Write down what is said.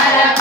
Para